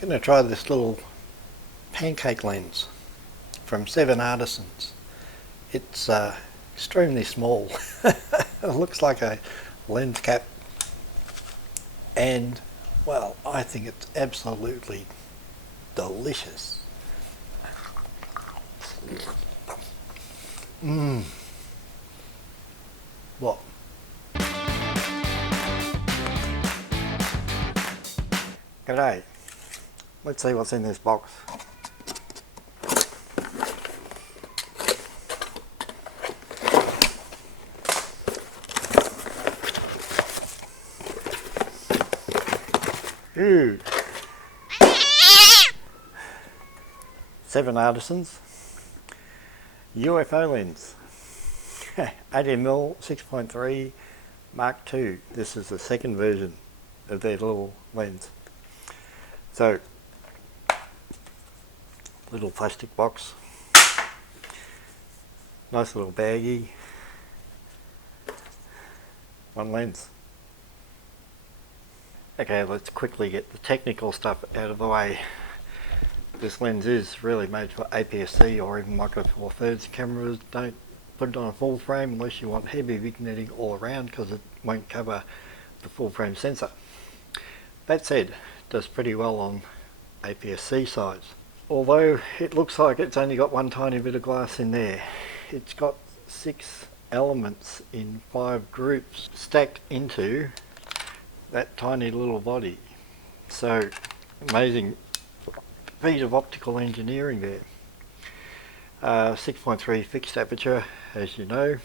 Going to try this little pancake lens from 7Artisans. It's extremely small. It looks like a lens cap, and well, I think it's absolutely delicious. What? G'day. Let's see what's in this box. Ooh. 7Artisans UFO lens. 80mm 6.3 Mark II. This is the second version of their little lens. So, little plastic box, nice little baggie, one lens. Okay, let's quickly get the technical stuff out of the way. This lens is really made for APS-C or even micro four thirds cameras. Don't put it on a full frame unless you want heavy vignetting all around, because it won't cover the full frame sensor. That said, it does pretty well on APS-C size. Although it looks like it's only got one tiny bit of glass in there, it's got 6 elements in 5 groups stacked into that tiny little body. So amazing feat of optical engineering there. 6.3 fixed aperture, as you know.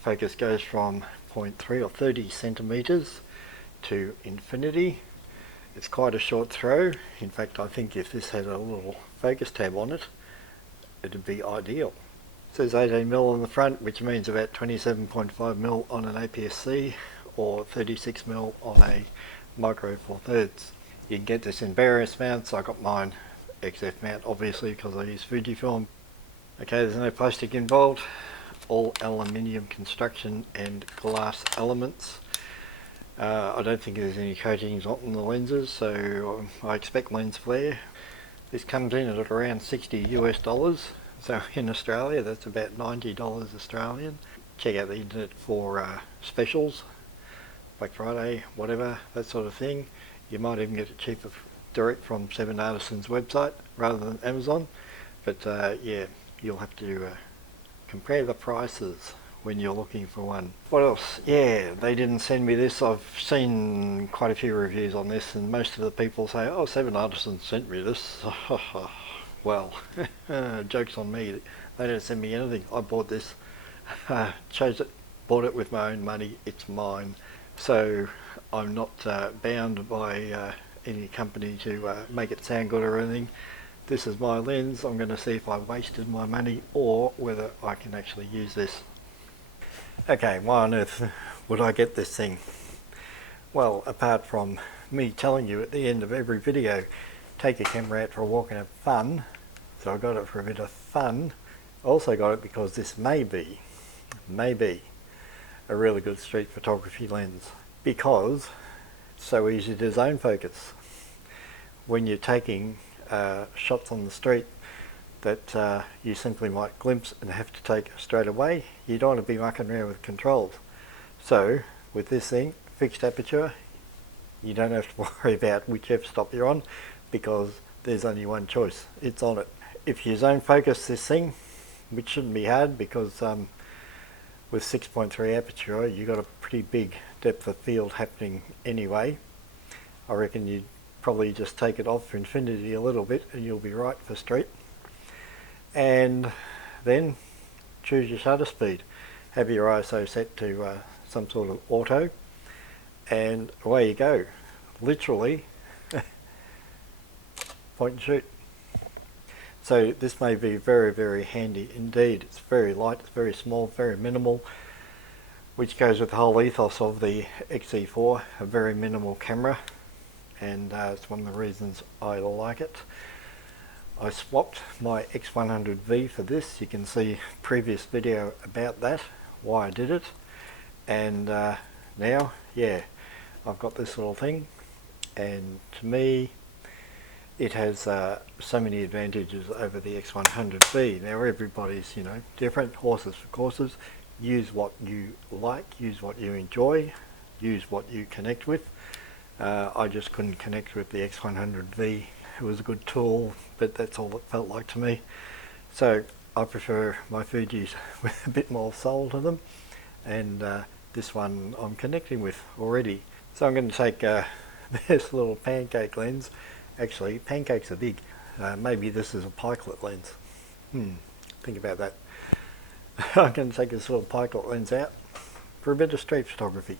Focus goes from 0.3 or 30 centimeters to infinity. It's quite a short throw. In fact, I think if this had a little focus tab on it, it'd be ideal. It says 18mm on the front, which means about 27.5mm on an APS-C or 36mm on a micro four thirds. You can get this in various mounts. I got mine XF mount, obviously, because I use Fujifilm. Okay, there's no plastic involved, all aluminium construction and glass elements. I don't think there's any coatings on the lenses, so I expect lens flare. This comes in at around $60 US, so in Australia that's about $90 Australian. Check out the internet for specials, Black Friday, whatever, that sort of thing. You might even get it cheaper direct from 7Artisans website rather than Amazon, but yeah, you'll have to compare the prices when you're looking for one. What else? Yeah, they didn't send me this. I've seen quite a few reviews on this, and most of the people say, oh, 7Artisans sent me this. Well, joke's on me. They didn't send me anything. I bought this, chose it, bought it with my own money. It's mine. So I'm not bound by any company to make it sound good or anything. This is my lens. I'm going to see if I wasted my money or whether I can actually use this. Okay, why on earth would I get this thing? Well, apart from me telling you at the end of every video, take your camera out for a walk and have fun. So I got it for a bit of fun. Also got it because this may be a really good street photography lens, because it's so easy to zone focus. When you're taking shots on the street that you simply might glimpse and have to take straight away, you don't want to be mucking around with controls. So with this thing, fixed aperture, you don't have to worry about which f-stop you're on, because there's only one choice, it's on it. If you zone focus this thing, which shouldn't be hard, because with 6.3 aperture you got a pretty big depth of field happening anyway. I reckon you'd probably just take it off for infinity a little bit and you'll be right for street. And then choose your shutter speed. Have your ISO set to some sort of auto, and away you go. Literally point and shoot. So this may be very, very handy indeed. It's very light, it's very small, very minimal, which goes with the whole ethos of the X-E4, a very minimal camera, and it's one of the reasons I like it. I swapped my X100V for this. You can see previous video about that, why I did it, and now, yeah, I've got this little thing, and to me it has so many advantages over the X100V. Now everybody's, you know, different, horses for courses. Use what you like, use what you enjoy, use what you connect with. I just couldn't connect with the X100V. It was a good tool, but that's all it felt like to me. So I prefer my Fujis with a bit more soul to them, and this one I'm connecting with already. So I'm going to take this little pancake lens. Actually, pancakes are big. Maybe this is a pikelet lens. Think about that. I'm going to take this little pikelet lens out for a bit of street photography.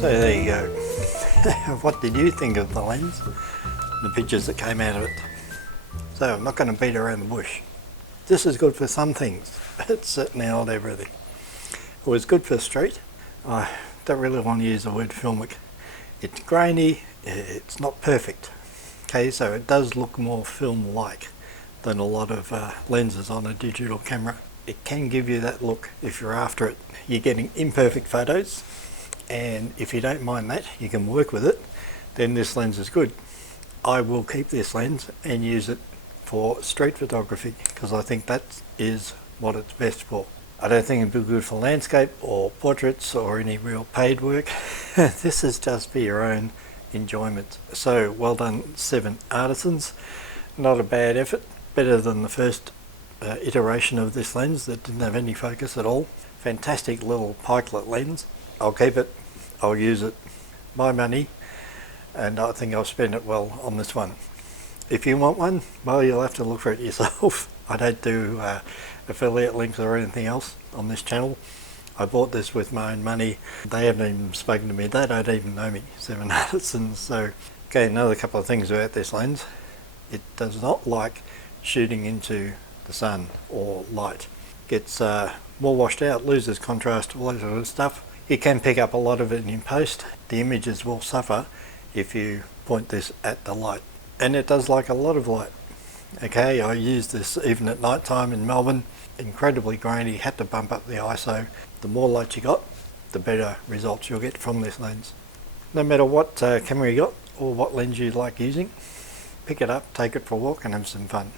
So there you go. What did you think of the lens? The pictures that came out of it. So I'm not going to beat around the bush. This is good for some things, but it's certainly not everything. It was good for street. I don't really want to use the word filmic. It's grainy, it's not perfect. Okay, so it does look more film-like than a lot of lenses on a digital camera. It can give you that look if you're after it. You're getting imperfect photos, and if you don't mind that, you can work with it, then this lens is good. I will keep this lens and use it for street photography because I think that is what it's best for. I don't think it'd be good for landscape or portraits or any real paid work. This is just for your own enjoyment. So well done 7Artisans. Not a bad effort. Better than the first iteration of this lens that didn't have any focus at all. Fantastic little pikelet lens. I'll keep it. I'll use it. My money. And I think I'll spend it well on this one. If you want one, well, you'll have to look for it yourself. I don't do affiliate links or anything else on this channel. I bought this with my own money. They haven't even spoken to me. They don't even know me, 7Artisans. So, okay, another couple of things about this lens. It does not like shooting into the sun or light. Gets more washed out, loses contrast, all that sort of stuff. You can pick up a lot of it in post. The images will suffer if you point this at the light. And it does like a lot of light. Okay, I used this even at night time in Melbourne. Incredibly grainy, had to bump up the ISO. The more light you got, the better results you'll get from this lens. No matter what camera you got or what lens you like using, pick it up, take it for a walk and have some fun.